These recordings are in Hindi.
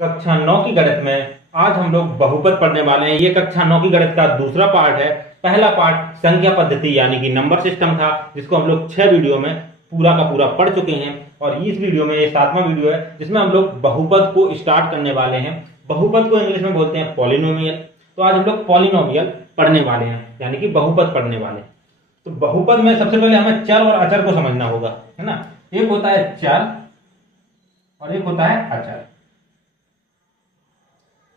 कक्षा 9 की गणित में आज हम लोग बहुपद पढ़ने वाले हैं। ये कक्षा 9 की गणित का दूसरा पार्ट है। पहला पार्ट संख्या पद्धति यानी कि नंबर सिस्टम था, जिसको हम लोग 6 वीडियो में पूरा का पूरा पढ़ चुके हैं। और इस वीडियो में ये 7वां वीडियो है, जिसमें हम लोग बहुपद को स्टार्ट करने वाले हैं। बहुपद को इंग्लिश में बोलते हैं पॉलिनोमियल। तो आज हम लोग पॉलिनोमियल पढ़ने वाले हैं, यानी कि बहुपद पढ़ने वाले हैं। तो बहुपद में सबसे पहले हमें चर और अचर को समझना होगा, है ना। एक होता है चर और एक होता है अचर।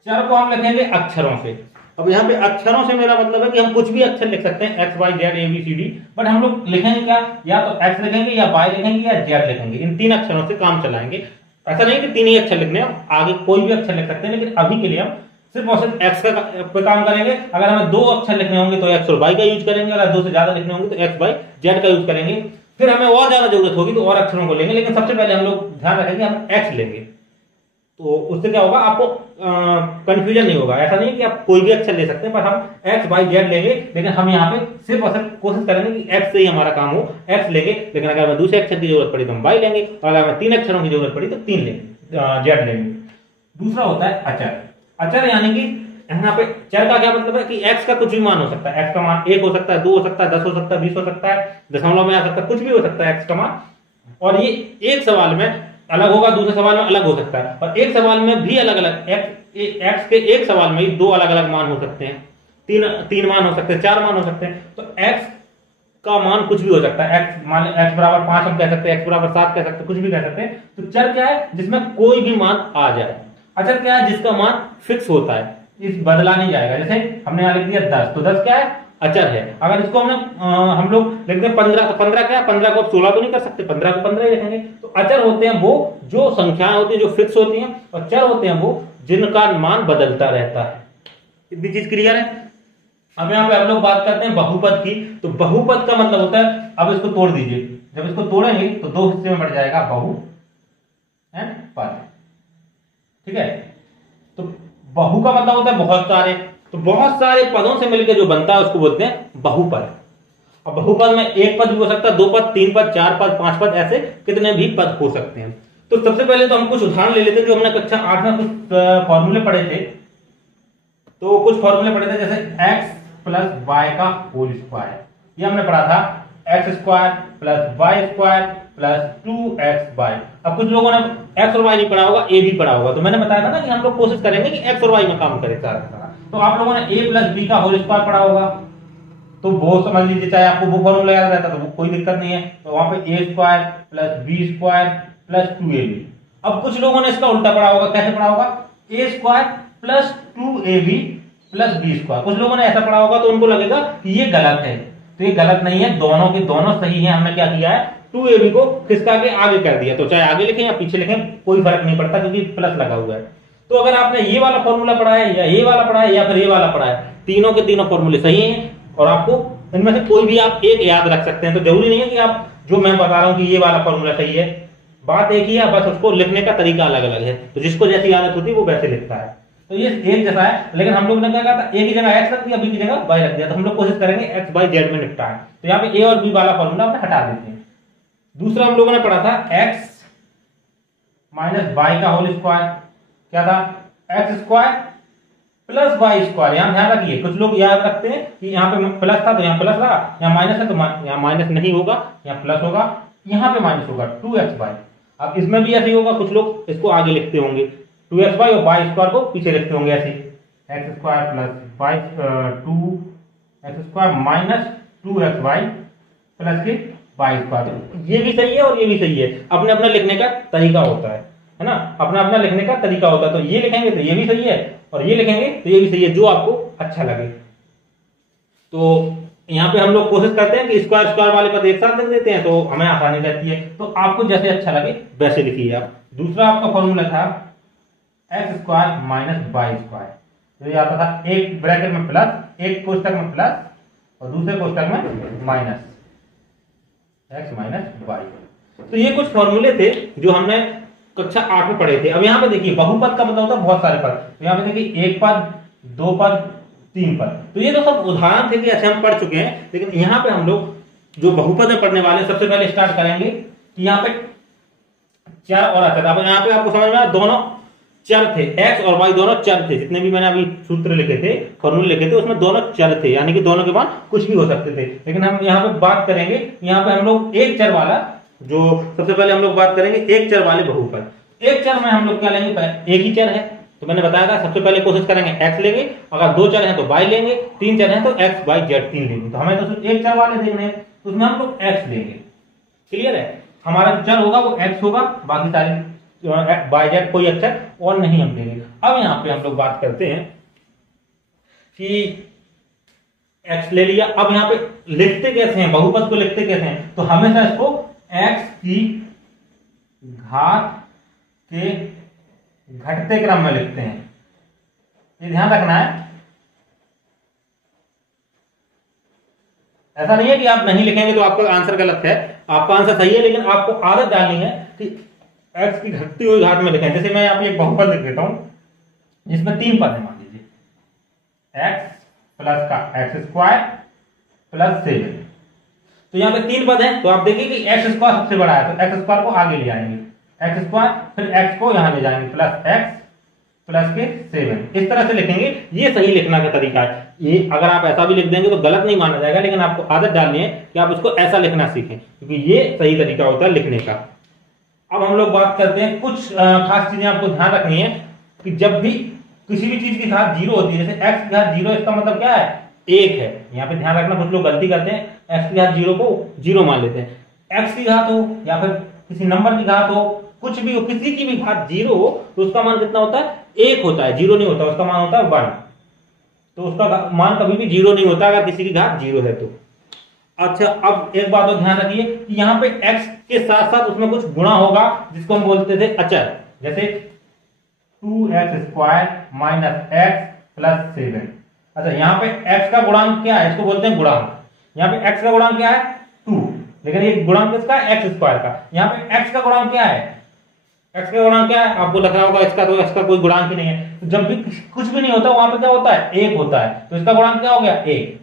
चर को हम लिखेंगे अक्षरों से। अब यहाँ पे अक्षरों से मेरा मतलब है कि हम कुछ भी अक्षर लिख सकते हैं, X Y Z A B C D, but हम लोग लिखेंगे क्या, या तो एक्स लिखेंगे या वाई लिखेंगे या जेड लिखेंगे। इन 3 अक्षरों से काम चलाएंगे। ऐसा नहीं कि 3 ही अक्षर लिखने हैं, आगे कोई भी अक्षर लिख सकते हैं, लेकिन अभी के लिए हम सिर्फ और सिर्फ एक्स पे काम करेंगे। अगर हमें 2 अक्षर लिखने होंगे तो एक्स और वाई का यूज करेंगे, अगर 2 से ज्यादा लिखने होंगे तो एक्स वाई जेड का यूज करेंगे। फिर हमें और ज्यादा जरूरत होगी तो और अक्षरों को लेंगे, लेकिन सबसे पहले हम लोग ध्यान रखेंगे हम एक्स लेंगे। तो उससे क्या होगा, आपको कंफ्यूजन नहीं होगा। ऐसा नहीं कि आप कोई भी अक्षर ले सकते हैं, पर हम एक्स वाई जेड लेंगे, लेकिन हम यहाँ पे सिर्फ और सिर्फ कोशिश करेंगे कि एक्स से ही हमारा काम हो, एक्स लेंगे। लेकिन अगर हमें दूसरे अक्षर की जरूरत पड़ी तो हम वाई लेंगे, और अगर हमें 3 अक्षरों की जरूरत पड़ी तो 3 लेंगे, जेड लेंगे। दूसरा होता है अचर। अचर यानी कि यहाँ पे चर का क्या मतलब है कि एक्स का कुछ भी मान हो सकता है। एक्स का मान 1 हो सकता है, 2 हो सकता है, 10 हो सकता है, 20 हो सकता है, दशमलव में आ सकता है, कुछ भी हो सकता है एक्स का मान। और ये एक सवाल में अलग होगा, दूसरे सवाल में अलग हो सकता है, और एक सवाल में भी अलग अलग। एक्स के एक सवाल में ही 2 अलग अलग मान हो सकते हैं, 3 मान हो सकते हैं, 4 मान हो सकते हैं। तो एक्स का मान कुछ भी हो सकता है। एक्स मान एक्स बराबर 5 हम कह सकते हैं, एक्स बराबर 7 कह सकते हैं, कुछ भी कह सकते हैं। तो चर क्या है, जिसमें कोई भी मान आ जाए। अचर क्या है, जिसका मान फिक्स होता है, इस बदला नहीं जाएगा। जैसे हमने यहाँ लिख दिया 10, तो 10 क्या है, अचर है। अगर इसको हमने हम लोग लिख दें 15, तो 15 क्या है, 15 को आप 16 तो नहीं कर सकते, 15 को 15 ही लिखेंगे। तो अचर होते हैं वो जो संख्याएं होती हैं जो फिक्स होती हैं, और चर होते हैं वो जिनका मान बदलता रहता है। इतनी चीज क्लियर है। अब यहाँ पे हम लोग बात करते हैं बहुपद की। तो बहुपद का मतलब होता है, अब इसको तोड़ दीजिए। जब इसको तोड़ेंगे तो 2 हिस्से में बढ़ जाएगा, बहु एंड पद। ठीक है। तो बहु का मतलब होता है बहुत सारे। तो बहुत सारे पदों से मिलकर जो बनता है उसको बोलते हैं बहुपद। अब बहुपद में 1 पद भी हो सकता है, 2 पद, 3 पद, 4 पद, 5 पद, ऐसे कितने भी पद हो सकते हैं। तो सबसे पहले तो हम कुछ उदाहरण ले लेते हैं। जो हमने कक्षा 8 में कुछ फॉर्मूले पढ़े थे, तो कुछ फॉर्मूले पढ़े थे, जैसे x प्लस वाई का होल स्क्वायर, ये हमने पढ़ा था। X square plus y square plus 2xy। अब कुछ लोगों ने x और y नहीं पढ़ा होगा, a भी पढ़ा होगा। तो मैंने बताया था ना कि हम लोग कोशिश करेंगे कि x और y में काम करें सारा। तो आप लोगों ने a प्लस b का होल स्क्वायर पढ़ा होगा, तो वो समझ लीजिए। चाहे आपको वो फॉर्मूला याद रहता तो वो कोई दिक्कत नहीं है। तो वहां पे a square plus b square plus 2ab। अब कुछ लोगों ने इसका उल्टा पढ़ा होगा। कैसे पढ़ा होगा, a square plus 2ab plus b square. कुछ लोगों ने ऐसा पढ़ा होगा, तो उनको लगेगा कि ये गलत है। तो ये गलत नहीं है, दोनों के दोनों सही है। हमने क्या किया है, 2ab को खिसका के आगे कर दिया। तो चाहे आगे लिखें या पीछे लिखें कोई फर्क नहीं पड़ता, क्योंकि प्लस लगा हुआ है। तो अगर आपने ये वाला फॉर्मूला पढ़ा है, या ये वाला पढ़ा है, या फिर ये वाला पढ़ा है, तीनों के तीनों फॉर्मूले सही हैं, और आपको इनमें से कोई भी आप एक याद रख सकते हैं। तो जरूरी नहीं है कि आप जो मैं बता रहा हूं कि ये वाला फॉर्मूला सही है, बात एक ही है, बस उसको लिखने का तरीका अलग अलग है। तो जिसको जैसी आदत होती है वो वैसे लिखता है। तो ये एक जैसा है, लेकिन हम लोग ने क्या कहा था, एक ही जगह एक्स रख दिया, बी की जगह वाई रख दिया। तो हम लोग कोशिश करेंगे एक्स वाई जेड में निपटाएं। तो यहाँ पे ए और बी वाला फॉर्मूला हमने हटा देते हैं। दूसरा हम लोगों ने पढ़ा था एक्स माइनस वाई का होल स्क्वायर। क्या था, x square plus y square. यहाँ ध्यान रखिए, कुछ लोग याद रखते हैं कि यहाँ पे प्लस था तो यहाँ प्लस रहा, यहाँ माइनस है तो यहाँ माइनस नहीं होगा, यहाँ प्लस होगा, यहाँ पे माइनस होगा, 2xy। अब इसमें भी ऐसे ही होगा, कुछ लोग इसको आगे लिखते होंगे 2xy, और वाई स्क्वायर को पीछे लिखते होंगे ऐसे, x square plus y 2x square minus 2xy plus के वाई स्क्वायर। ये भी सही है और ये भी सही है। अपने अपना लिखने का तरीका होता है ना, अपना अपना लिखने का तरीका होता है। तो ये लिखेंगे तो ये भी सही है, और ये लिखेंगे तो ये भी सही है, जो आपको अच्छा लगे। तो यहाँ पे हम लोग कोशिश करते हैं कि स्क्वायर स्क्वायर वाले पद एक साथ लिख देते हैं, तो हमें आसानी रहती है। तो आपको जैसे अच्छा लगे वैसे लिखिए आप। दूसरा आपका फॉर्मूला था x square minus y square. तो ये आता था एक ब्रैकेट में प्लस, एक कोष्टक में प्लस और दूसरे कोष्टक में माइनस, एक्स माइनस वाई। तो ये कुछ फॉर्मूले थे जो हमने कक्षा 8 में पढ़े थे। अब यहाँ पे देखिए, बहुपद का मतलब होता है बहुत सारे पद। तो यहाँ पे देखिए 1 पद, 2 पद, 3 पद। तो ये तो सब उदाहरण थे कि ऐसे हम पढ़ चुके हैं। लेकिन यहाँ पे हम लोग जो बहुपद में पढ़ने वाले हैं, सबसे पहले स्टार्ट करेंगे कि यहाँ पे चर और अचर। अब यहाँ पे आपको समझ में आया, दोनों चर थे, एक्स और वाई दोनों चर थे, जितने भी मैंने अभी सूत्र लिखे थे, फॉर्मूले लिखे थे, उसमें दोनों चर थे, यानी कि दोनों के मान कुछ भी हो सकते थे। लेकिन हम यहाँ पे बात करेंगे, यहाँ पे हम लोग एक चर वाला, जो सबसे पहले हम लोग बात करेंगे एक चर वाले बहुपद। एक चर में हम लोग क्या लेंगे, एक ही चर है, तो मैंने बताया था सबसे पहले कोशिश करेंगे एक्स लेंगे, अगर दो चर हैं तो वाई लेंगे, तीन चर हैं तो एक्स वाई जेड तीन लेंगे। तो हमें तो सिर्फ एक चर वाले देखने हैं, तो उसमें हम लोग एक्स लेंगे। क्लियर है, हमारा जो चर होगा वो एक्स होगा, बाकी सारे वाई जेड कोई अक्षर और नहीं हम लेंगे। अब यहाँ पे हम लोग बात करते हैं कि एक्स ले लिया, अब यहाँ पे लिखते कैसे हैं, बहुपद को लिखते कैसे हैं, तो हमेशा इसको एक्स की घात के घटते क्रम में लिखते हैं, ये ध्यान रखना है। ऐसा नहीं है कि आप नहीं लिखेंगे तो आपका आंसर गलत है, आपका आंसर सही है, लेकिन आपको आदत डालनी है कि एक्स की घटती हुई घात में लिखें। जैसे मैं यहाँ पे एक बहुपद लिख देता हूं जिसमें तीन पद है, मान लीजिए एक्स प्लस का एक्स स्क्वायर प्लस 7। तो यहाँ पे तीन पद है, तो आप देखिए कि एक्स स्क्वायर सबसे बड़ा है, तो एक्स स्क्वायर को आगे ले आएंगे, एक्स स्क्वायर, फिर एक्स को यहां ले जाएंगे, प्लस एक्स प्लस के 7, इस तरह से लिखेंगे। ये सही लिखना का तरीका है। ये अगर आप ऐसा भी लिख देंगे तो गलत नहीं माना जाएगा, लेकिन आपको आदत डालनी है कि आप इसको ऐसा लिखना सीखें, क्योंकि ये सही तरीका होता है लिखने का। अब हम लोग बात करते हैं, कुछ खास चीजें आपको ध्यान रखनी है कि जब भी किसी भी चीज की घात जीरो होती है, जैसे एक्स की घात जीरो, इसका मतलब क्या है, एक है। यहाँ पे ध्यान रखना, कुछ लोग गलती करते हैं, एक्स की घात जीरो को जीरो मान लेते हैं। एक्स की घात हो या फिर किसी नंबर की घात हो, कुछ भी हो, किसी की भी घात जीरो हो तो उसका मान कितना होता है, एक होता है, जीरो नहीं होता, उसका मान होता है 1। तो उसका मान कभी भी जीरो नहीं होता अगर किसी की घात जीरो है तो। अच्छा, अब एक बात और ध्यान रखिए कि यहाँ पे x के साथ साथ उसमें कुछ गुणा होगा जिसको हम बोलते थे अचर, जैसे 2x square minus x plus 7। अच्छा, यहाँ पे x का गुणांक क्या है, इसको बोलते हैं गुणांक। यहाँ पे x का गुणांक क्या है, 2, लेकिन ये गुणांक किसका है, एक्स स्क्वायर का। यहाँ पे x का गुणांक क्या है, x का गुणांक क्या है, आपको लग रहा होगा इसका तो x का कोई गुणांक ही नहीं है। तो जब भी कुछ भी नहीं होता वहां पे क्या होता है, एक होता है, तो इसका गुणांक क्या हो गया, एक।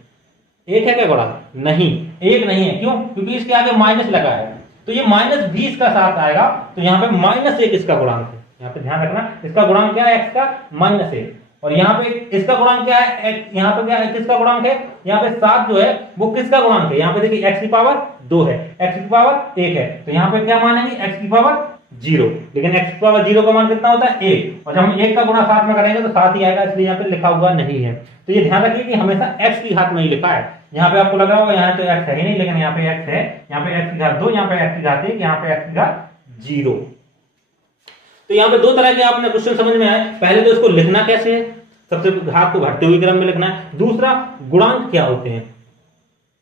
एक है क्या गुणांक, नहीं, एक नहीं है, क्यों, क्योंकि इसके आगे माइनस लगा है, तो ये माइनस भी इसका साथ आएगा, तो यहाँ पे -1 इसका गुणांक है। यहाँ पे ध्यान रखना, इसका गुणांक क्या है, x का -1, और यहाँ पे इसका गुणांक क्या है, यहाँ पे क्या है, किसका गुणांक है, यहाँ पे 7 जो है वो किसका गुणांक है, यहाँ पे देखिए x की पावर 2 है, x की पावर 1 है, तो यहाँ पे क्या मानेंगे, x की पावर 0, लेकिन x की पावर 0 का मान कितना होता है, 1, और जब हम 1 का गुणा साथ में करेंगे तो 7 ही आएगा, इसलिए यहाँ पे लिखा हुआ नहीं है। तो ये ध्यान रखिए कि हमेशा x की घात में ही लिखा है। यहाँ पे आपको लग रहा होगा यहाँ तो x है ही नहीं, लेकिन यहाँ पे x है, यहाँ पे x की घात 2, यहाँ पे x की घात 1, यहाँ पे x की घात 0। तो यहाँ पे दो तरह के आपने क्वेश्चन समझ में आए। पहले तो इसको लिखना कैसे है, सबसे घात को घटते हुए क्रम में लिखना है। दूसरा, गुणांक क्या होते हैं,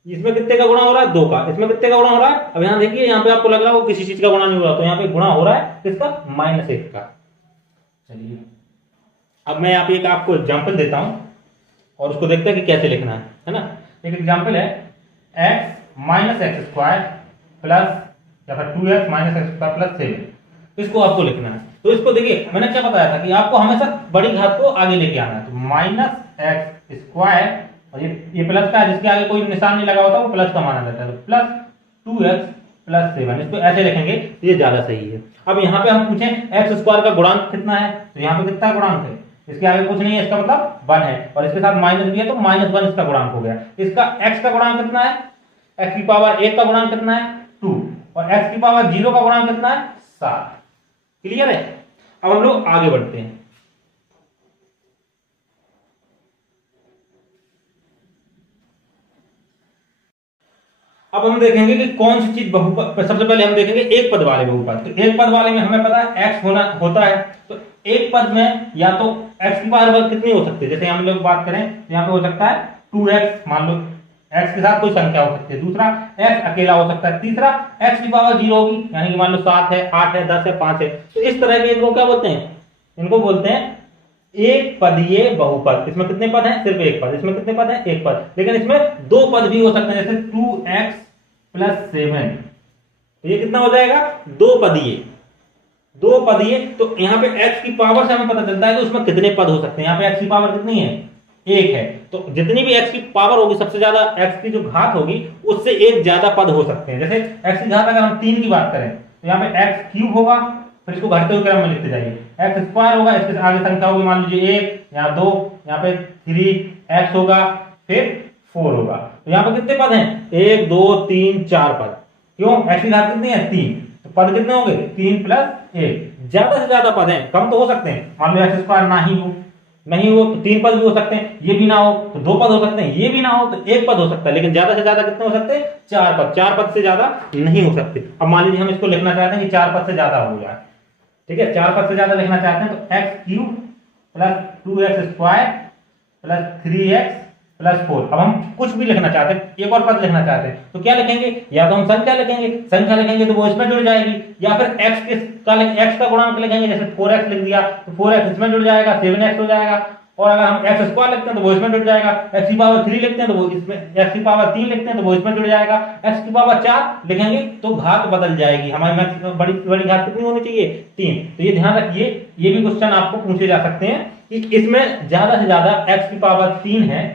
इसमें कितने का गुणा हो रहा है, 2 का, इसमें कितने का गुणा हो रहा है। अब यहाँ देखिए, यहाँ पे आपको लग रहा है वो किसी चीज का गुणा नहीं हो रहा, तो यहाँ पे गुणा हो रहा है किसका, -1 का। चलिए, अब मैं यहाँ पे एक आपको एग्जाम्पल देता हूं और उसको देखते हैं कि कैसे लिखना है ना। एक एग्जाम्पल है, x minus x square plus या फिर 2x minus x square plus 7, इसको आपको लिखना है। तो इसको देखिए, मैंने क्या बताया था कि आपको हमेशा बड़ी घात को आगे लेके आना है, तो -x स्क्वायर, और ये प्लस का है, जिसके आगे कोई निशान नहीं लगा होता वो प्लस का माना जाता है, तो प्लस 2x प्लस 7, इसको ऐसे लिखेंगे तो ये ज्यादा सही है। अब यहाँ पे हम पूछें एक्स स्क्वायर का गुणांक कितना है, तो यहाँ पे कितना गुणांक है, इसके आगे कुछ नहीं है, इसका मतलब 1 है, और इसके साथ माइनस भी है तो -1 इसका गुणांक हो गया। इसका x का गुणांक कितना है, x की पावर 1 का गुणांक कितना है, 2, और x की पावर 0 का गुणांक कितना है, 7। क्लियर है। अब हम लोग आगे बढ़ते हैं। अब हम देखेंगे कि कौन सी चीज बहुपद, सबसे पहले हम देखेंगे एक पद वाले बहुपद। तो एक पद वाले में हमें पता है x होता है, तो एक पद में या तो x की पावर कितनी हो सकती है, जैसे हम लोग बात करें तो यहाँ पे हो सकता है 2x, मान लो x के साथ कोई संख्या हो सकती है, दूसरा x अकेला हो सकता है, तीसरा x की पावर 0 होगी, यानी कि मान लो 7 है, 8 है, 10 है, 5 है। तो इस तरह के इनको क्या बोलते हैं, इनको बोलते हैं एक पदीय बहुपद। इसमें कितने पद हैं, सिर्फ एक पद। इसमें कितने पद हैं, एक पद, लेकिन इसमें 2 पद भी हो सकते हैं, जैसे 2x प्लस 7, तो ये कितना हो जाएगा, 2 पदीय। 2 पदीय, तो यहाँ पे x की पावर से हमें पता चलता है कि उसमें कितने पद हो सकते हैं। यहाँ पे x की पावर कितनी है, 1 है, तो जितनी भी x की पावर होगी, सबसे ज्यादा x की जो घात होगी उससे एक ज्यादा पद हो सकते हैं। जैसे x की घात अगर हम 3 की बात करें तो यहाँ पे x क्यूब होगा, फिर इसको घटते हुए क्रम में लिखते जाइए। एक्स स्क्वायर होगा, इसके आगे संख्या होगी मान लीजिए 1, यहाँ 2, यहाँ पे 3x होगा, फिर 4 होगा। तो यहाँ पे कितने पद हैं? 1 2 3 4 पद। क्यों? x की घात कितनी है? 3। तो पद कितने होंगे? 3 + 1। ज्यादा से ज्यादा पद हैं, कम तो हो सकते हैं। मान लो एक्स स्क्वायर नहीं हो तो 3 पद भी हो सकते हैं, ये भी ना हो तो 2 पद हो सकते हैं, ये भी ना हो तो 1 पद हो सकता है, लेकिन ज्यादा से ज्यादा कितने हो सकते हैं? 4 पद। 4 पद से ज्यादा नहीं हो सकते। अब मान लीजिए हम इसको लिखना चाहते हैं कि 4 पद से ज्यादा हो जाए, ठीक है, 4 पद से ज्यादा लिखना चाहते हैं तो x³ + 2x² + 3x + 4। अब हम कुछ भी लिखना चाहते हैं, एक और पद लिखना चाहते हैं तो क्या लिखेंगे? या तो हम संख्या लिखेंगे तो वो इसमें जुड़ जाएगी, या फिर x का गुणांक लिखेंगे, जैसे 4x लिख दिया तो 4x इसमें जुड़ जाएगा, 7x हो जाएगा। और अगर हम x² लिखते हैं तो वो इसमें जुड़ जाएगा, x³ लिखते हैं तो वो इसमें, x³ लिखते हैं तो वो इसमें जुड़ जाएगा, x⁴ लिखेंगे तो घात बदल जाएगी। हमारी बड़ी बड़ी घात कितनी होनी चाहिए? 3। तो ये ध्यान रखिए, ये भी क्वेश्चन आपको पूछे जा सकते हैं कि इसमें ज्यादा से ज्यादा x⁴ है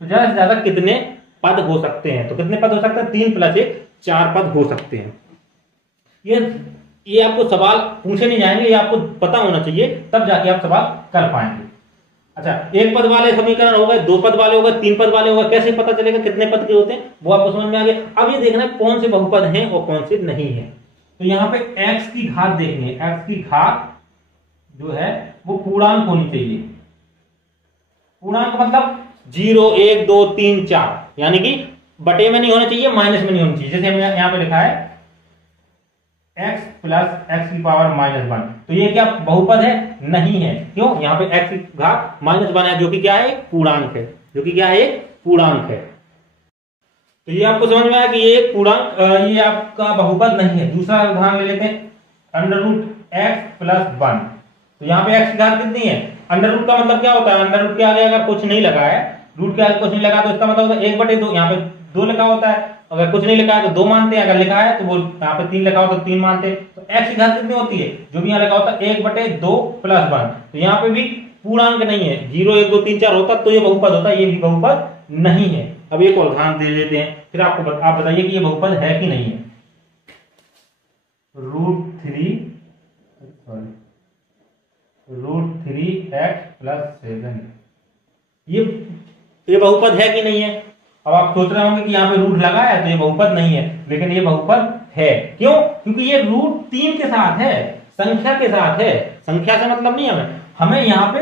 तो ज्यादा से ज्यादा कितने पद हो सकते हैं? तो कितने पद हो सकते हैं? 3 + 1 4 पद हो सकते हैं। ये आपको सवाल पूछे नहीं जाएंगे, ये आपको पता होना चाहिए, तब जाके आप सवाल कर पाएंगे। अच्छा, 1 पद वाले समीकरण हो गए, 2 पद वाले हो गए, 3 पद वाले हो गए, कैसे पता चलेगा कितने पद के होते हैं? वो आपको समझ में आ गया। अब ये देखना है कौन से बहुपद हैं और कौन से नहीं है। तो यहाँ पे x की घात देखनी है, x की घात जो है वो पूर्णांक होनी चाहिए। पूर्णांक मतलब 0 1 2 3 4, यानी कि बटे में नहीं होना चाहिए, माइनस में नहीं होनी चाहिए। जैसे हमने यहाँ पे लिखा है x + x⁻⁻1, तो ये क्या बहुपद है? नहीं है। क्यों? यहाँ पे x की घात -1 है, जो कि क्या है? पूर्णांक है, जो कि क्या है? पूर्णांक है। तो ये आपको समझ में आया कि ये पूर्णांक, ये आपका बहुपद नहीं है। दूसरा उदाहरण ले लेते हैं, √x + 1। तो यहाँ पे x की घात कितनी है? अंडर का मतलब क्या होता है? अंडर के आगे अगर कुछ नहीं लगा है, रूट के आगे कुछ नहीं लगा तो इसका मतलब होता है 1/2। यहाँ पे 2 लिखा होता है, अगर कुछ नहीं लिखा है तो 2 मानते हैं, अगर लिखा है तो वो यहाँ पे 3 लिखा हो तो 3 मानते हैं। तो x की घात कितनी होती है? जो भी यहाँ लिखा होता है 1/2 + 1। तो यहाँ पे भी पूर्णांक नहीं है, 0 1 2 3 4 होता तो ये बहुपद होता, ये भी बहुपद नहीं है। अब एक और उदाहरण दे लेते हैं, फिर आप बताइए कि ये बहुपद है कि नहीं है। √3x + 7, ये बहुपद है कि नहीं है? अब आप सोच रहे होंगे कि यहाँ पे रूट लगा है तो ये बहुपद नहीं है, लेकिन ये बहुपद है। क्यों? क्योंकि ये √3 के साथ है, संख्या के साथ है। संख्या से मतलब नहीं हमें यहाँ पे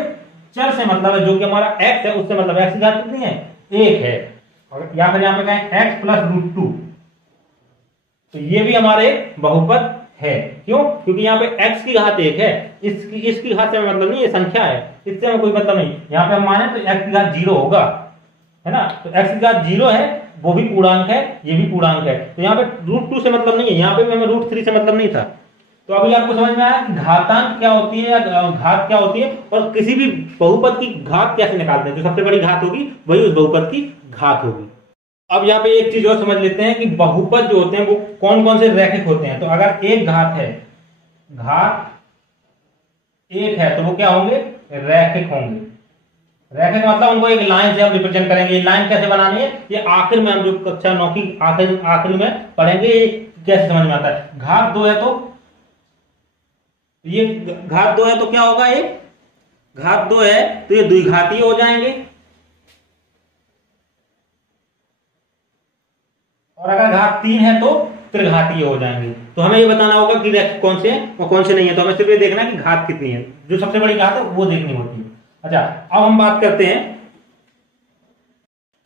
चर से मतलब है, जो कि हमारा x है उससे मतलब। x की घात कितनी है? 1 है। या फिर यहाँ पे कहें x + √2, तो ये भी हमारे बहुपद है। क्यों? क्योंकि यहाँ पे x की घात 1 है, इसकी घात से मतलब नहीं, ये संख्या है, इससे हमें कोई मतलब नहीं। यहाँ पे हम माने तो x की घात 0 होगा, है ना? तो x की घात 0 है, वो भी पूर्णांक है, ये भी पूर्णांक है। तो यहाँ पे √2 से मतलब नहीं है, यहाँ पे भी हमें √3 से मतलब नहीं था। तो अभी आपको समझ में आया कि घातांक क्या होती है या घात क्या होती है, और किसी भी बहुपद की घात कैसे निकालते हैं। जो सबसे बड़ी घात होगी वही उस बहुपद की घात होगी। अब यहाँ पे एक चीज और समझ लेते हैं कि बहुपद जो होते हैं वो कौन कौन से रैखिक होते हैं। तो अगर एक घात 1 है तो वो क्या होंगे? रैखिक होंगे। रैखिक मतलब उनको एक लाइन से हम रिप्रेजेंट करेंगे। लाइन कैसे बनानी है ये आखिर में हम जो कक्षा 9 की आखिर में पढ़ेंगे, ये कैसे समझ में आता है। घात 2 है तो ये घात 2 है तो क्या होगा? ये घात 2 है तो ये द्विघातीय हो जाएंगे, और अगर घात 3 है तो त्रिघातीय हो जाएंगे। तो हमें ये बताना होगा कि रैखिक कौन से हैं और कौन से नहीं है। तो हमें सिर्फ ये देखना है कि घात कितनी है, जो सबसे बड़ी घात है वो देखनी होती है। अच्छा, अब हम बात करते हैं,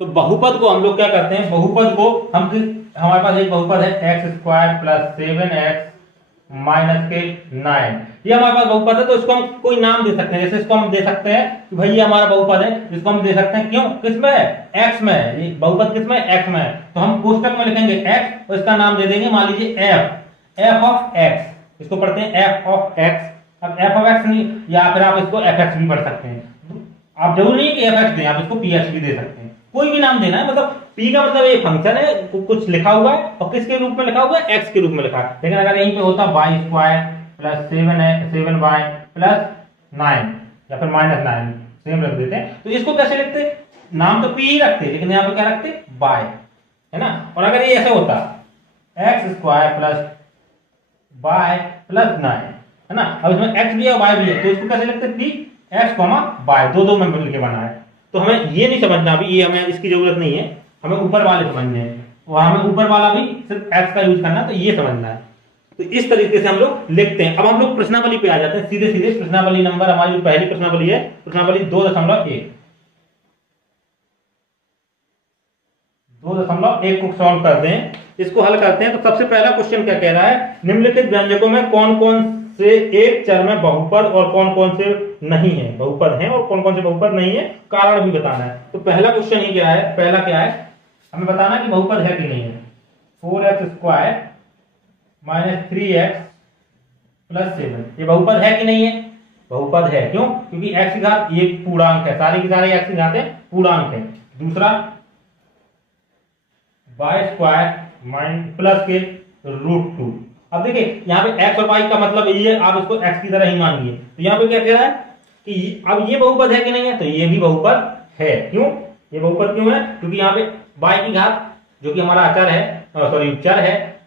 तो बहुपद को हम लोग क्या करते हैं, बहुपद को हमारे पास एक बहुपद है x² + 7x - 9, ये हमारे पास बहुपद है। तो इसको हम कोई नाम दे सकते हैं, जैसे इसको हम दे सकते हैं कि भाई ये हमारा बहुपद है, इसको हम दे सकते हैं। क्यों? किसमें है? x में है। ये बहुपद किसमें? x में है। तो हम कोष्टक में लिखेंगे x और इसका नाम दे देंगे मान लीजिए f(x), इसको पढ़ते हैं f(x). अब f(x) नहीं, या फिर आप इसको fx भी पढ़ सकते हैं। आप जरूरी नहीं कि fx दें, आप इसको px भी दे सकते हैं, कोई भी नाम देना है। मतलब p का मतलब एक फंक्शन है, कुछ लिखा हुआ है और किसके रूप में लिखा हुआ है? x के रूप में लिखा है। लेकिन अगर यहीं पे होता y² + 7y + 9 या फिर -9, सेम रख देते हैं। तो इसको कैसे लिखते? नाम तो p ही रखते, लेकिन यहाँ पे क्या रखते? y, है ना? और अगर ये ऐसे होता x² + y + 9, है ना। अब इसमें एक्स भी है और वाई भी है, तो इसको कैसे लिखते हैं, पी एक्स कॉमा वाई, दो में मिल के बना है। तो हमें ये नहीं समझना अभी, ये हमें इसकी जरूरत नहीं है, हमें ऊपर वाले समझने हैं, और हमें ऊपर वाला भी सिर्फ एक्स का यूज करना है, तो ये समझना है। तो इस तरीके से हम लोग लिखते हैं। अब हम लोग प्रश्नावली पे आ जाते हैं सीधे सीधे। प्रश्नावली नंबर हमारी जो पहली प्रश्नावली है, प्रश्नावली 2.1 को सॉल्व करते हैं, इसको हल करते हैं। तो सबसे पहला क्वेश्चन क्या कह रहा है, निम्नलिखित व्यंजकों में कौन कौन से एक चर में बहुपद और कौन कौन से नहीं है, बहुपद हैं और कौन कौन से बहुपद नहीं है, कारण भी बताना है। तो पहला क्वेश्चन ही क्या है, पहला क्या है, हमें बताना कि बहुपद है कि नहीं है। 4x² माइनस 3x प्लस 7 ये बहुपद है कि नहीं है, बहुपद है। क्यों, क्योंकि x की घात ये पूर्णांक है, सारी की सारी x की घात है पूर्णांक है। दूसरा y² माइनस प्लस के √2। अब देखिए यहाँ पे x और y का मतलब ये, आप इसको x की तरह ही मानिए। तो यहाँ पे क्या कह रहा है कि अब ये बहुपद है कि नहीं है, तो ये भी बहुपद है। क्यों, ये बहुपद क्यों है, क्योंकि यहाँ पे y की घात जो कि हमारा अचर है, सॉरी चर है,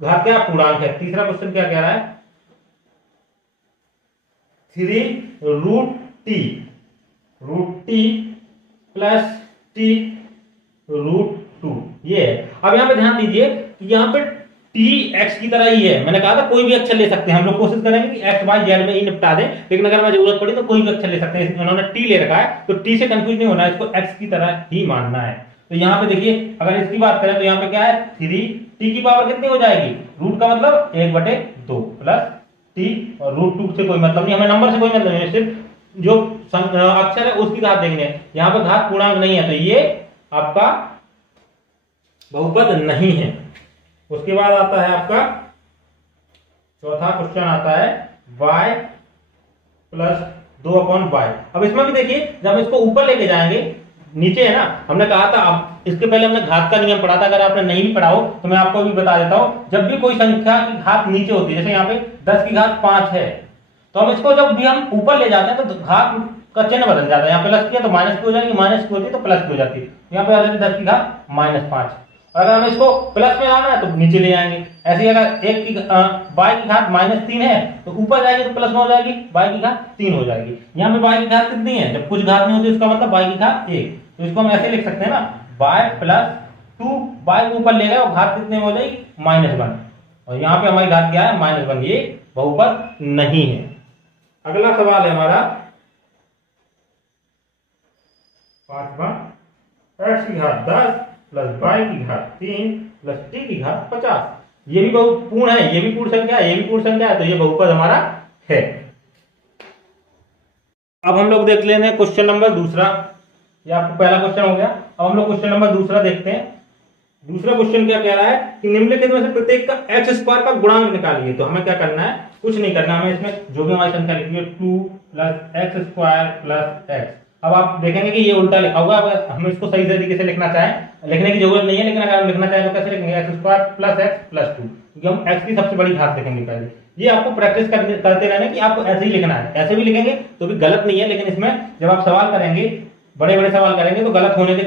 घात क्या पूर्णांक है। तीसरा क्वेश्चन क्या कह रहा है, 3√t प्लस t√2 ये है। अब यहाँ पे ध्यान दीजिए कि यहाँ पे t x की तरह ही है। मैंने कहा था कोई भी अक्षर ले सकते हैं, हम लोग कोशिश करेंगे कि x y z में ही निपटा दें, लेकिन अगर हमें जरूरत पड़ी तो कोई भी अक्षर ले सकते हैं। उन्होंने t ले रखा है तो t से कंफ्यूज नहीं होना है, इसको x की तरह ही मानना है। तो यहाँ पे देखिए अगर इसकी बात करें तो यहाँ पे क्या है, 3t की पावर कितनी हो जाएगी, रूट का मतलब 1/2 प्लस t और √2 से कोई मतलब नहीं, हमें नंबर से कोई मतलब नहीं, सिर्फ जो अक्षर है उसकी घात देखनी है। यहाँ पे घात पूर्णांक नहीं है, तो ये आपका बहुपद नहीं है। उसके बाद आता है आपका चौथा क्वेश्चन आता है y प्लस 2/y। अब इसमें भी देखिए जब हम इसको ऊपर लेके जाएंगे, नीचे है ना, हमने कहा था, अब इसके पहले हमने घात का नियम पढ़ा था, अगर आपने नहीं भी पढ़ा हो तो मैं आपको भी बता देता हूं। जब भी कोई संख्या की घात नीचे होती है, जैसे यहाँ पे 10 की घात 5 है, तो हम इसको जब भी हम ऊपर ले जाते हैं तो घात का चिन्ह बदल जाता है। यहाँ प्लस किया तो माइनस की हो जाएगी, माइनस की होती है तो प्लस की हो जाती है। यहाँ पे आ जाती है 10 की घात -5। और अगर हम इसको प्लस में लाना है तो नीचे ले आएंगे। ऐसे ही अगर एक की y की घात -3 है तो ऊपर जाएगी तो प्लस में हो जाएगी, y की घात 3 हो जाएगी। यहाँ पे y की घात कितनी है, जब कुछ घात नहीं होती उसका मतलब y की घात 1, तो इसको हम ऐसे लिख सकते हैं ना, y प्लस 2, y को ऊपर ले गए और घात कितने में हो जाएगी -1, और यहाँ पे हमारी घात क्या है -1, ये बहुपद नहीं है। अगला सवाल है हमारा 5वां, x की घात 10 प्लस y की घात 3 प्लस t की घात 50, ये भी पूर्ण है, ये भी पूर्ण संख्या है, ये भी पूर्ण संख्या है, तो ये बहुपद हमारा है। अब हम लोग देख लेते हैं क्वेश्चन नंबर दूसरा। ये आपको पहला क्वेश्चन हो गया। अब हम लोग क्वेश्चन नंबर दूसरा देखते हैं। दूसरा क्वेश्चन क्या कह रहा है कि निम्नलिखित में से प्रत्येक का x² का गुणांक निकालिए। तो हमें क्या करना है, कुछ नहीं करना, हमें इसमें जो भी हमारी संख्या लिखी है 2 प्लस x² प्लस x। अब आप देखेंगे कि ये उल्टा लिखा हुआ है, अगर हम इसको सही तरीके से लिखना चाहें, लिखने की जरूरत नहीं है, लेकिन अगर हम लिखना चाहें तो कैसे लिखेंगे, x² प्लस x प्लस 2, क्योंकि हम x की सबसे बड़ी घात लिखेंगे पहले। ये आपको प्रैक्टिस करते रहना कि आपको ऐसे ही लिखना है। ऐसे भी लिखेंगे तो भी गलत नहीं है, लेकिन इसमें जब आप सवाल करेंगे, बड़े बड़े सवाल करेंगे तो गलत होने की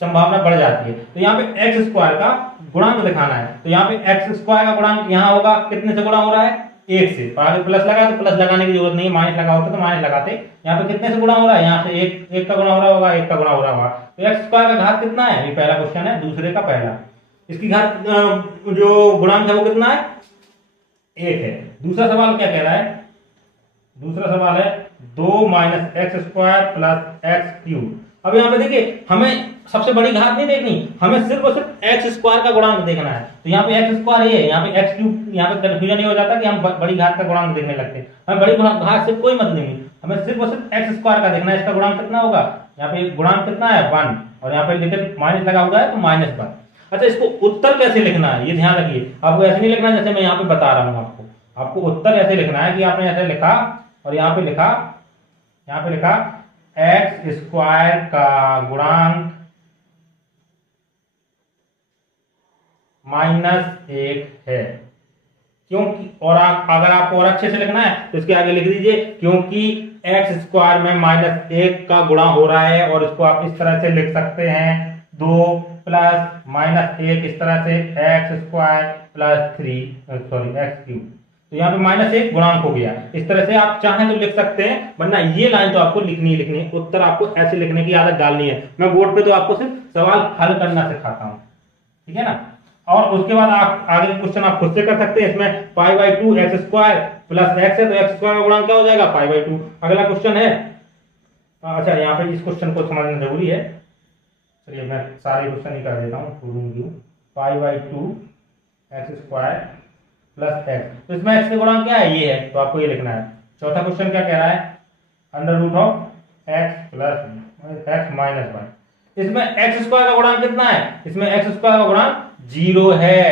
संभावना बढ़ जाती है। तो यहाँ पे x² का गुणांक दिखाना है, तो यहाँ पे x² का गुणांक यहाँ होगा, कितने से गुणा हो रहा है, 1 से। आगे प्लस लगा तो प्लस लगाने की जरूरत नहीं है, माइनस लगा होता तो माइनस लगाते। यहाँ पे कितने से गुणा हो रहा है, यहाँ से 1 का गुणा हो रहा होगा, 1 का गुणा हो रहा होगा। तो x² का घात कितना है, ये पहला क्वेश्चन है, दूसरे का पहला, इसकी घात जो गुणांक है वो कितना है, 1 है। दूसरा सवाल क्या कह रहा है, दूसरा सवाल है 2 - x² प्लस x³। अब यहाँ पे देखिए हमें सबसे बड़ी घात नहीं देखनी, हमें सिर्फ और सिर्फ x² का गुणांक देखना है। तो यहाँ पे x² ये है, यहाँ पे x³, यहाँ पे कंफ्यूजन नहीं हो जाता कि हम बड़ी घात का गुणांक देखने लगते हैं। हमें बड़ी घात से कोई मतलब नहीं, हमें सिर्फ और सिर्फ x² का देखना है। इसका गुणांक कितना होगा, यहाँ पे गुणांक कितना है 1, और यहाँ पे लेकर माइनस लगा हुआ है तो -1। अच्छा, इसको उत्तर कैसे लिखना है ये ध्यान रखिए, आपको ऐसे नहीं लिखना जैसे मैं यहाँ पे बता रहा हूँ आपको उत्तर ऐसे लिखना है कि आपने ऐसे लिखा और यहाँ पे लिखा x² का गुणांक -1 है। क्योंकि, और अगर आपको और अच्छे से लिखना है तो इसके आगे लिख दीजिए, क्योंकि x² में -1 का गुणा हो रहा है, और इसको आप इस तरह से लिख सकते हैं 2 प्लस -1, इस तरह से x² प्लस 3 x³। तो यहाँ पे -1 गुणांक हो गया। इस तरह से आप चाहें तो लिख सकते हैं, वरना ये लाइन तो आपको लिखनी ही लिखनी है, उत्तर आपको ऐसे लिखने की आदत डालनी है। मैं बोर्ड पे तो आपको सिर्फ सवाल हल करना सिखाता हूँ, ठीक है ना। और उसके बाद आप आगे क्वेश्चन आप खुद से कर सकते हैं। इसमें π/2 x² प्लस x है, तो x² का गुणांक क्या हो जाएगा π/2। अगला क्वेश्चन है, अच्छा यहाँ पे इस क्वेश्चन को समझना जरूरी है, चलिए मैं सारे क्वेश्चन ही कर देता हूँ। π/2 x² प्लस x, तो इसमें x का गुणांक क्या है, ये है, तो आपको ये लिखना है। चौथा क्वेश्चन क्या कह रहा है, √(x + x - 1)। इसमें x² का गुणांक कितना है, इसमें x² का गुणांक 0 है।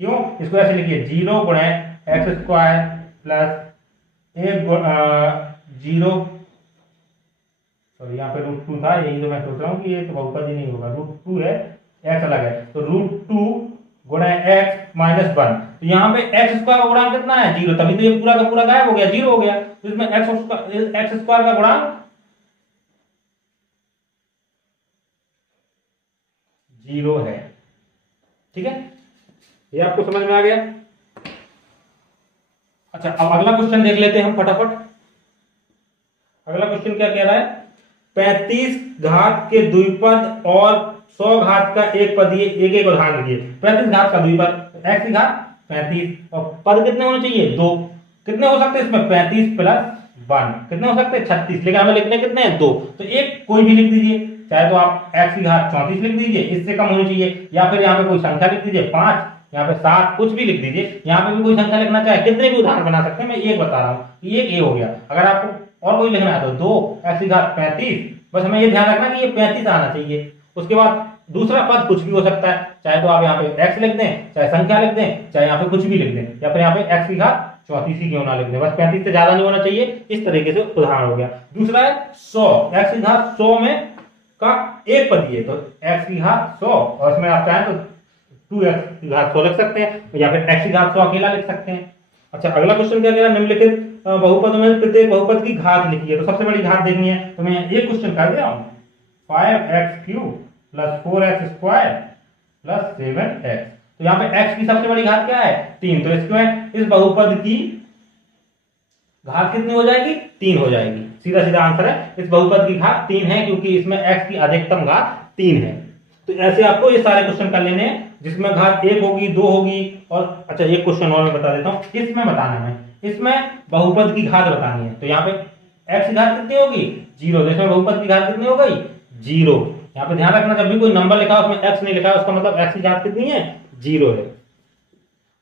क्यों, इसको ऐसे लिखिए 0 × x² प्लस 0, सॉरी यहाँ पे √2 था, यही तो मैं सोच रहा हूँ कि ये तो बहुपद ही नहीं होगा, √2 है, x अलग है, तो √2 × x - 1। तो यहाँ पे x² का गुणांक कितना है, 0, तभी तो ये पूरा का पूरा गायब हो गया, 0 हो गया। तो इसमें x² का गुणांक 0 है, ठीक है, ये आपको समझ में आ गया। अच्छा अब अगला क्वेश्चन देख लेते हैं हम फटाफट। अगला क्वेश्चन क्या कह रहा है, 35 घात के द्विपद और 100 घात का एक पद, ये एक उदाहरण दिए। 35 घात का द्विपद x की घात 35, और पद कितने होने चाहिए, 2। कितने हो सकते हैं इसमें, 35 + 1, कितने हो सकते हैं, 36, लेकिन हमें लिखने कितने हैं, 2। तो एक कोई भी लिख दीजिए, चाहे तो आप x की घात 34 लिख दीजिए, इससे कम होनी चाहिए, या फिर यहाँ पे कोई संख्या लिख दीजिए 5, यहाँ पे 7, कुछ भी लिख दीजिए। यहाँ पे भी कोई संख्या लिखना चाहे, कितने भी उदाहरण बना सकते हैं, मैं एक बता रहा हूँ, ये हो गया। अगर आपको और कोई लिखना है तो 2 x की घात 35, बस हमें ये ध्यान रखना कि ये 35 आना चाहिए। उसके बाद दूसरा पद कुछ भी हो सकता है, चाहे तो आप यहाँ पे x लिख दें, चाहे संख्या लिख दें, चाहे यहाँ पे कुछ भी लिख दें, या फिर यहाँ पे x की घात 34 ही क्यों ना लिख दें, बस 35 से ज्यादा नहीं होना चाहिए। इस तरीके से उदाहरण हो गया। दूसरा है 100, x की घात 100 में का एक पद दिए, तो x की घात 100, और इसमें आप चाहें तो 2x की घात 100 लिख सकते हैं, या फिर x की घात 100 अकेला लिख सकते हैं। अच्छा अगला क्वेश्चन क्या कह रहा है, निम्नलिखित बहुपद में प्रत्येक बहुपद की घात लिखिए। तो सबसे बड़ी घात देखनी है, तो मैं एक क्वेश्चन कर दे रहा हूं, 5x³ + 4x² + 7x। तो यहाँ पे x की सबसे बड़ी घात क्या है, 3, तो इस बहुपद की घात कितनी हो जाएगी, 3 हो जाएगी। सीधा सीधा आंसर है, इस बहुपद की घात 3 है, क्योंकि इसमें x की अधिकतम घात 3 है। तो ऐसे आपको ये सारे क्वेश्चन कर लेने हैं, जिसमें घात 1 होगी, 2 होगी, और अच्छा एक क्वेश्चन और मैं बता देता हूँ, इसमें बताना है, इसमें बहुपद की घात बतानी है। तो यहाँ पे x की घात कितनी होगी, 0, इसमें बहुपद की घात कितनी हो गई, 0। यहाँ पे ध्यान रखना, जब भी कोई नंबर लिखा उसमें x नहीं लिखा, उसका मतलब x की घात कितनी है, 0 है।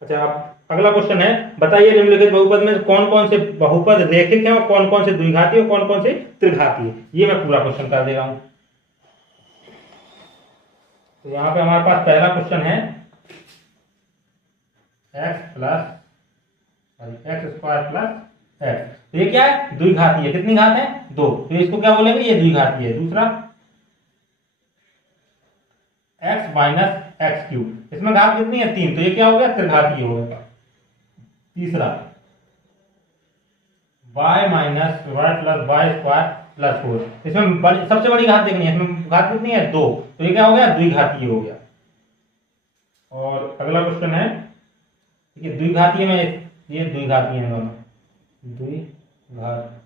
अच्छा अब अगला क्वेश्चन है, बताइए निम्नलिखित बहुपद में कौन कौन से बहुपद रेखिक हैं और कौन कौन से द्विघाती और कौन कौन से त्रिघाती है। ये मैं पूरा क्वेश्चन कर दे रहा हूं। तो यहाँ पे हमारे पास पहला क्वेश्चन है x² + x। तो ये क्या है, द्विघाती है। कितनी घात है, 2, तो इसको क्या बोलेंगे, ये द्विघाती है। दूसरा x - x³, इसमें घात कितनी है, 3, तो ये क्या हो गया, त्रिघाती हो गया। तीसरा y - y + y² + 4, इसमें सबसे बड़ी घात देखनी है, इसमें घात कितनी है, 2, तो ये क्या हो गया, द्विघाती हो गया। और अगला क्वेश्चन है, देखिए द्विघाती में ये द्विघाती है, दोनों द्विघाती,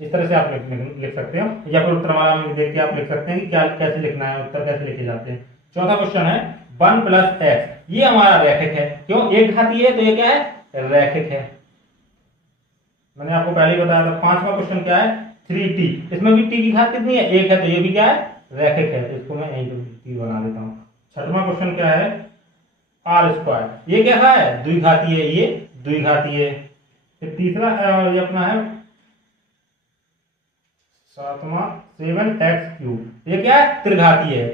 इस तरह से आप लिख सकते हो, या फिर उत्तरमाला में देख के आप लिख सकते हैं कि क्या कैसे लिखना है, उत्तर कैसे लिखे जाते हैं। चौथा क्वेश्चन है 1 + x, ये हमारा रैखिक है। क्यों, एक घाती है, तो ये क्या है, रैखिक है। मैंने आपको पहले ही बताया था। पांचवा क्वेश्चन क्या है, 3t, इसमें भी t की घात कितनी है, 1 है, तो ये भी क्या है, रैखिक है। इसको मैं यहीं पर बना देता हूं। छठवां क्वेश्चन क्या है, r², ये कैसा है, द्विघाती है, ये द्विघाती है। फिर तीसरा ये अपना है सातवां 7x³, ये क्या है, त्रिघाती है।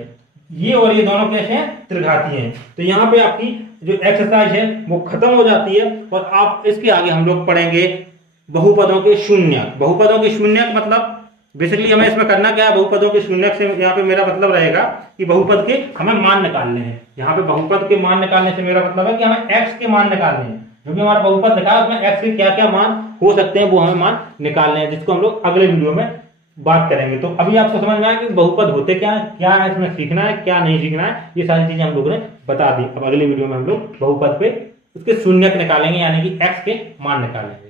ये और ये दोनों कैसे हैं, त्रिघाती हैं। तो यहाँ पे आपकी जो एक्सरसाइज है वो खत्म हो जाती है, और आप इसके आगे हम लोग पढ़ेंगे बहुपदों के शून्यक। बहुपदों के शून्यक मतलब बेसिकली हमें इसमें करना क्या है, बहुपदों के शून्यक से यहाँ पे मेरा मतलब रहेगा कि बहुपद के हमें मान निकालने हैं। यहाँ पे बहुपद के मान निकालने से मेरा मतलब है कि हमें x के मान निकालने हैं, क्योंकि हमारा बहुपद लिखा है उसमें x के क्या क्या मान हो सकते हैं वो हमें मान निकालने हैं, जिसको हम लोग अगले वीडियो में बात करेंगे। तो अभी आपको समझ में आया कि बहुपद होते क्या है, क्या है इसमें सीखना है, क्या नहीं सीखना है, ये सारी चीजें हम लोगों ने बता दी। अब अगली वीडियो में हम लोग बहुपद पे उसके शून्यक निकालेंगे, यानी कि x के मान निकालेंगे।